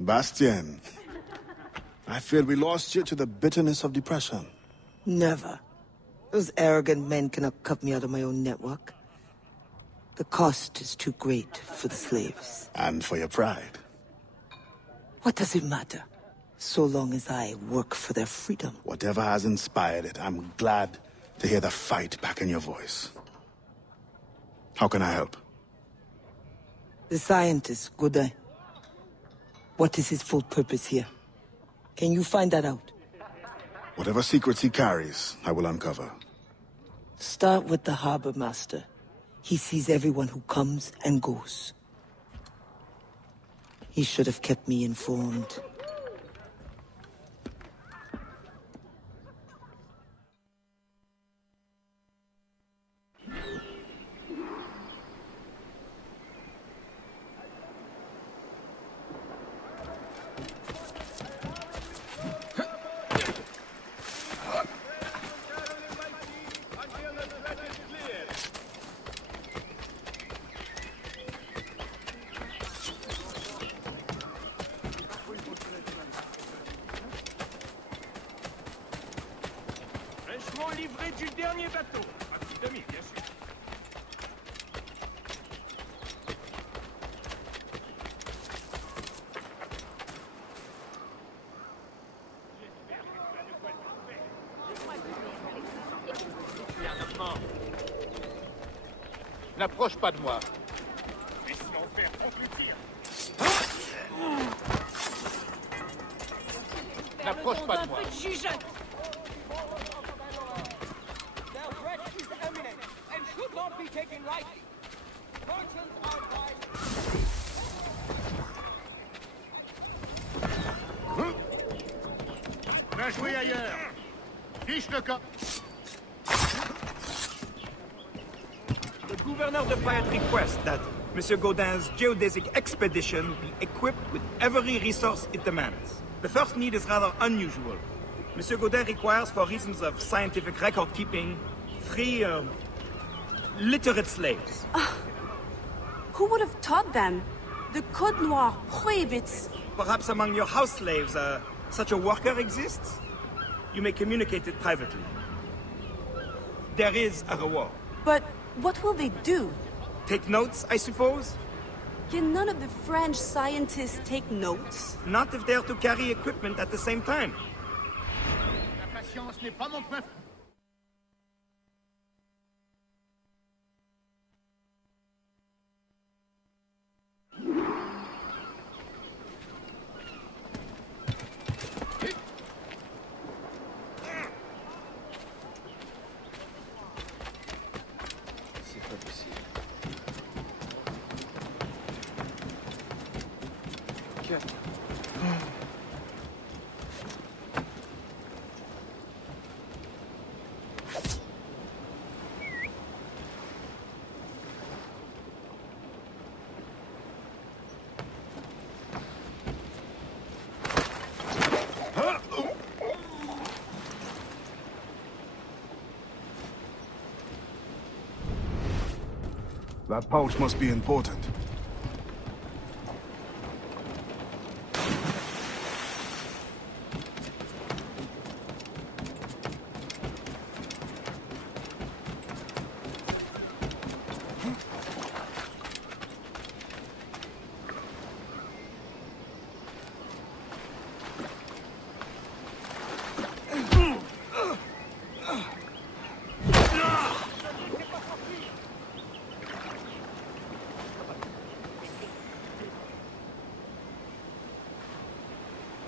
Bastien, I feared we lost you to the bitterness of depression. Never. Those arrogant men cannot cut me out of my own network. The cost is too great for the slaves. And for your pride. What does it matter? So long as I work for their freedom. Whatever has inspired it, I'm glad to hear the fight back in your voice. How can I help? The scientist, Godin. What is his full purpose here? Can you find that out? Whatever secrets he carries, I will uncover. Start with the harbor master. He sees everyone who comes and goes. He should have kept me informed. Livré du dernier bateau. À Saint-Domingue, bien sûr. N'approche pas de moi. Laisse-moi faire conclure. N'approche pas de moi. Va jouer ailleurs. Fiche le camp. The Governor de Fayette requests that Monsieur Godin's geodesic expedition be equipped with every resource it demands. The first need is rather unusual. Monsieur Godin requires, for reasons of scientific record-keeping, 3 literate slaves. Who would have taught them? The Code Noir prohibits... Perhaps among your house slaves, such a worker exists? You may communicate it privately. There is a reward. But what will they do? Take notes, I suppose? Can none of the French scientists take notes? Not if they are to carry equipment at the same time. La patience n'est pas mon point. That pouch must be important.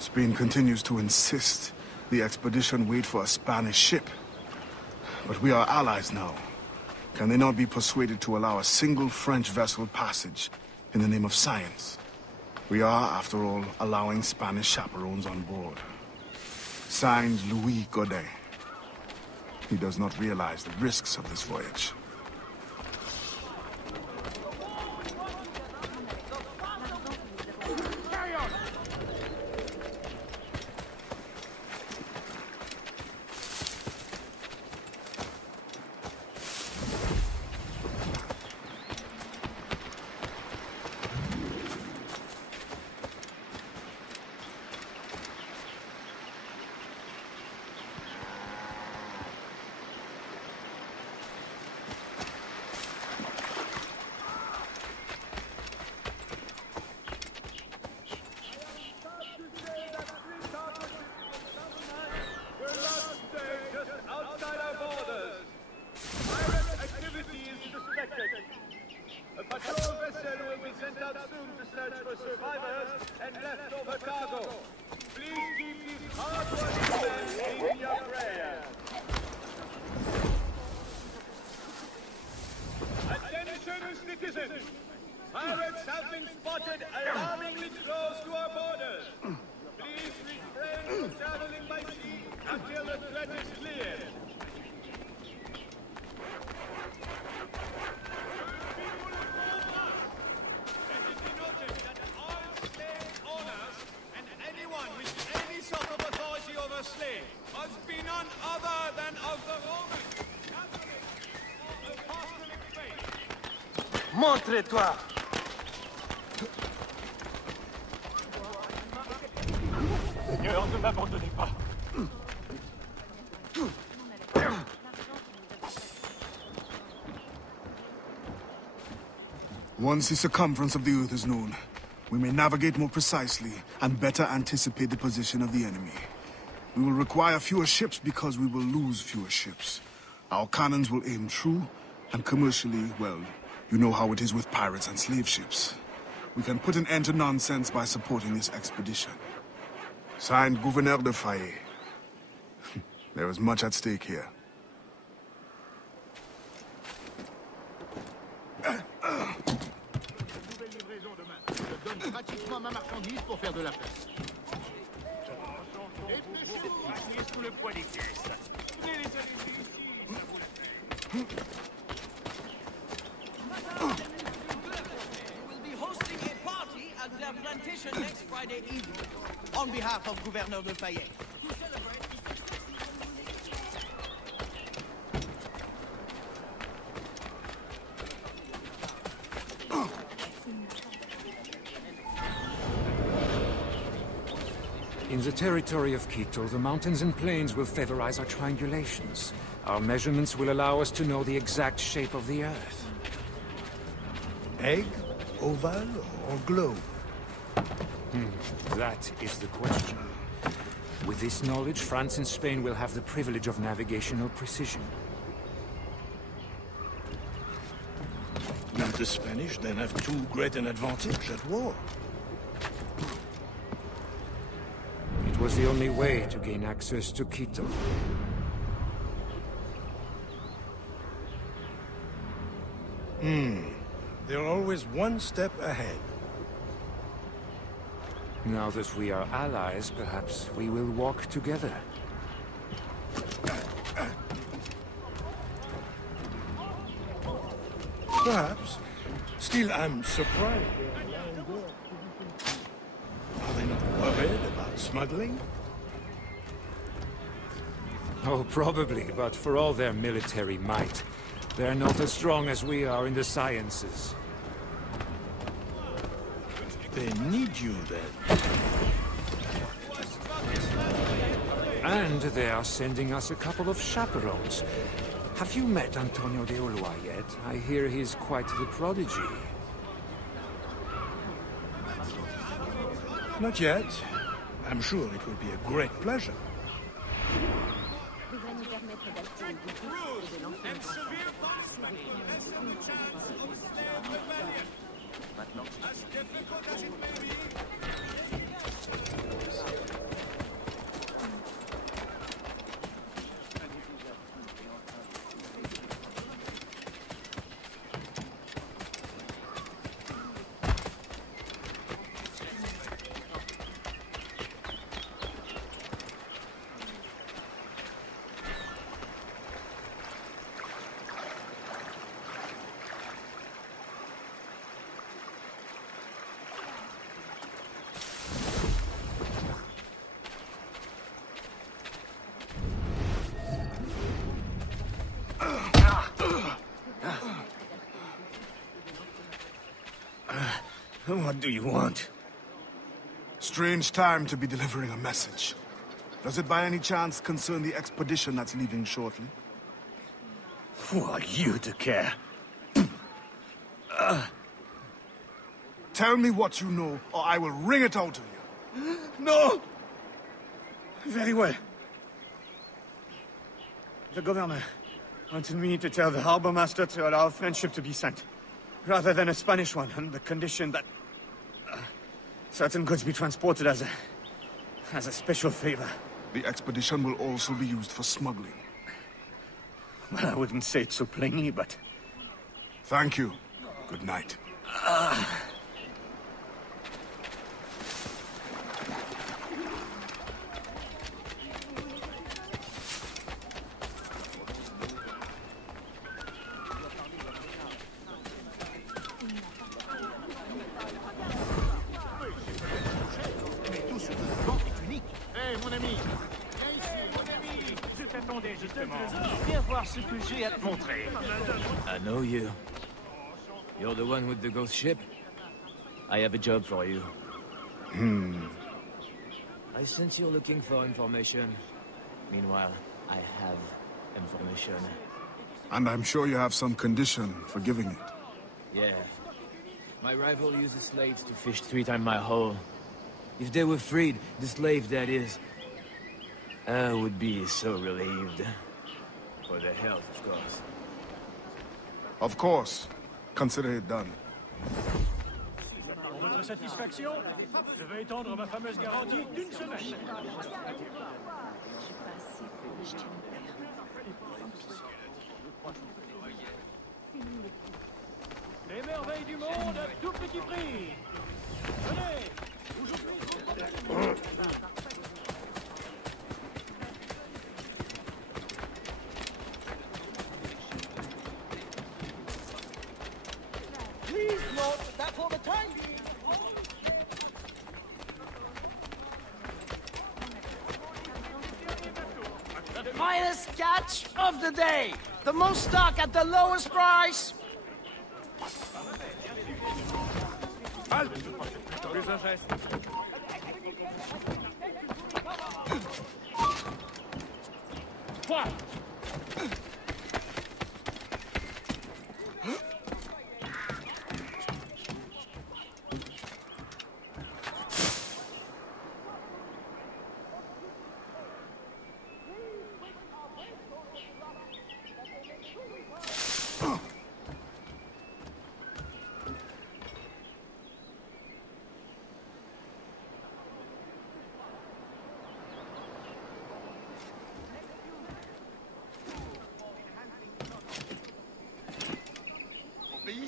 Spain continues to insist the expedition wait for a Spanish ship. But we are allies now. Can they not be persuaded to allow a single French vessel passage in the name of science? We are, after all, allowing Spanish chaperones on board. Signed, Louis Godin. He does not realize the risks of this voyage. survivors and leftover cargo. Please keep these hard-working men in your prayers. Attention, citizens! Pirates have been spotted alarmingly close to our borders. Please refrain from traveling by sea until the threat is cleared. Let it be noted that all slave owners and anyone with any sort of authority over slaves must be none other than of the Roman Catholic or Apostolic faith. Montre-toi! Seigneur, ne m'abandonnez pas. Once the circumference of the Earth is known, we may navigate more precisely and better anticipate the position of the enemy. We will require fewer ships because we will lose fewer ships. Our cannons will aim true, and commercially, well, you know how it is with pirates and slave ships. We can put an end to nonsense by supporting this expedition. Signed, Gouverneur de Fayet. There is much at stake here. Je donne pratiquement ma marchandise pour faire de la place. Appuyez sous le poids des caisses. Venez les allumer ici, ça vaut la peine. We will be hosting a party at their plantation next Friday evening, on behalf of Gouverneur de Fayet. To celebrate In the territory of Quito, the mountains and plains will favorize our triangulations. Our measurements will allow us to know the exact shape of the Earth. Egg, oval, or globe? That is the question. With this knowledge, France and Spain will have the privilege of navigational precision. The Spanish then have too great an advantage at war. It was the only way to gain access to Quito. They're always one step ahead. Now that we are allies, perhaps we will walk together. Perhaps. Still, I'm surprised. Are they not worried about smuggling? Oh, probably, but for all their military might, they're not as strong as we are in the sciences. They need you then. And they are sending us a couple of chaperones. Have you met Antonio Adéwalé yet? I hear he's quite the prodigy. Not yet. I'm sure it will be a great pleasure. And severe punishment less of a chance of slave rebellion. As difficult as it may be. What do you want? Strange time to be delivering a message. Does it by any chance concern the expedition that's leaving shortly? Who are you to care? Tell me what you know, or I will wring it out of you. No! Very well. The governor wanted me to tell the harbor master to allow a French ship to be sent, rather than a Spanish one, on the condition that... Certain goods be transported as a special favor. The expedition will also be used for smuggling. Well, I wouldn't say it so plainly, but... Thank you. Good night. I know you. You're the one with the ghost ship? I have a job for you. I sense you're looking for information. Meanwhile, I have information. And I'm sure you have some condition for giving it. Yeah. My rival uses slaves to fish 3 times my haul. If they were freed, the slave that is, I would be so relieved. For their health, of course. Of course. Consider it done. Pour votre satisfaction, je vais étendre ma fameuse garantie d'1 semaine. Les merveilles du monde à tout petit prix. Venez, aujourd'hui. Please note that for the time being, the finest catch of the day. The most stock at the lowest price. What?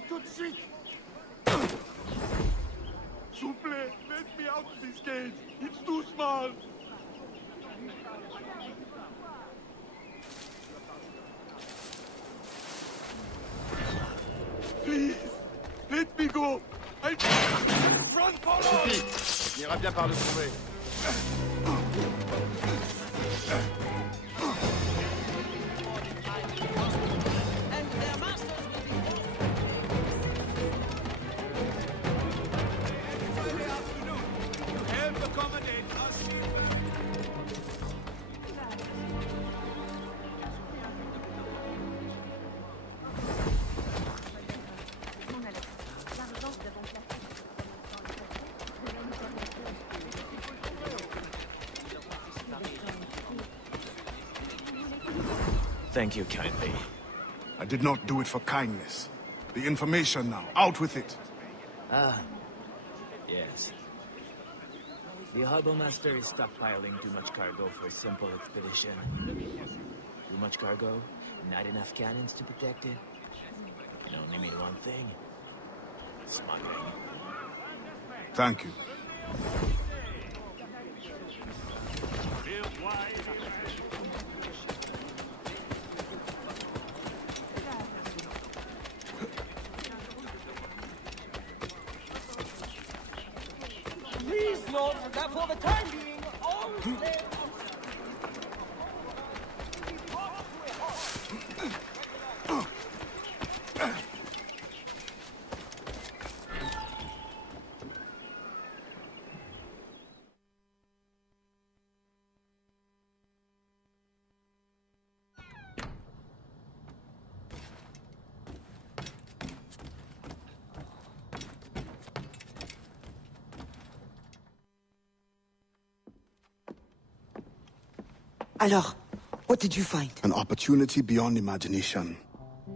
Tout de suite! S'il vous plaît, let me out of this cage. It's too small. Please, let me go. Run, Paulo! Suffit. On ira bien par le trouver. Thank you kindly. I did not do it for kindness. The information now. Out with it. Ah. Yes. The harbor master is stockpiling too much cargo for a simple expedition. Too much cargo, not enough cannons to protect it. It can only mean one thing. Smuggling. Thank you. please note that for the time being, all slaves... Alors, what did you find? An opportunity beyond imagination.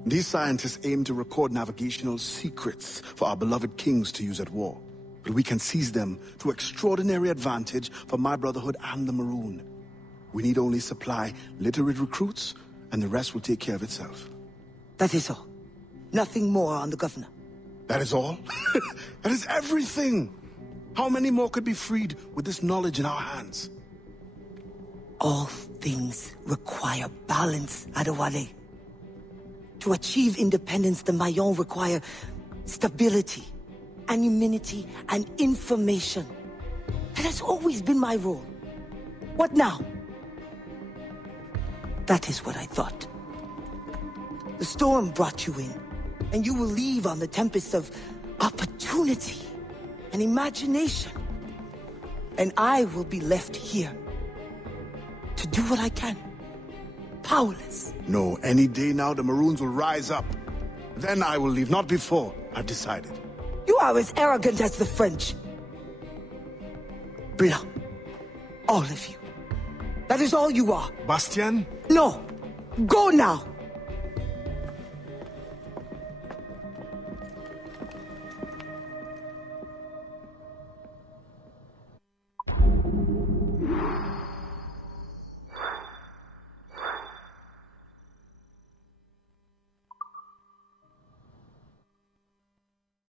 These scientists aim to record navigational secrets for our beloved kings to use at war. but we can seize them to extraordinary advantage for my Brotherhood and the Maroon. We need only supply literate recruits, and the rest will take care of itself. That is all. Nothing more on the governor. That is all? That is everything! How many more could be freed with this knowledge in our hands? All things require balance, Adéwalé. To achieve independence, the Mayon require stability, anonymity, and information. That has always been my role. What now? That is what I thought. The storm brought you in, and you will leave on the tempest of opportunity and imagination. And I will be left here to do what I can. Powerless. No, any day now the Maroons will rise up. Then I will leave, not before. I've decided. You are as arrogant as the French. Blanc. All of you. That is all you are. Bastien? No. Go now.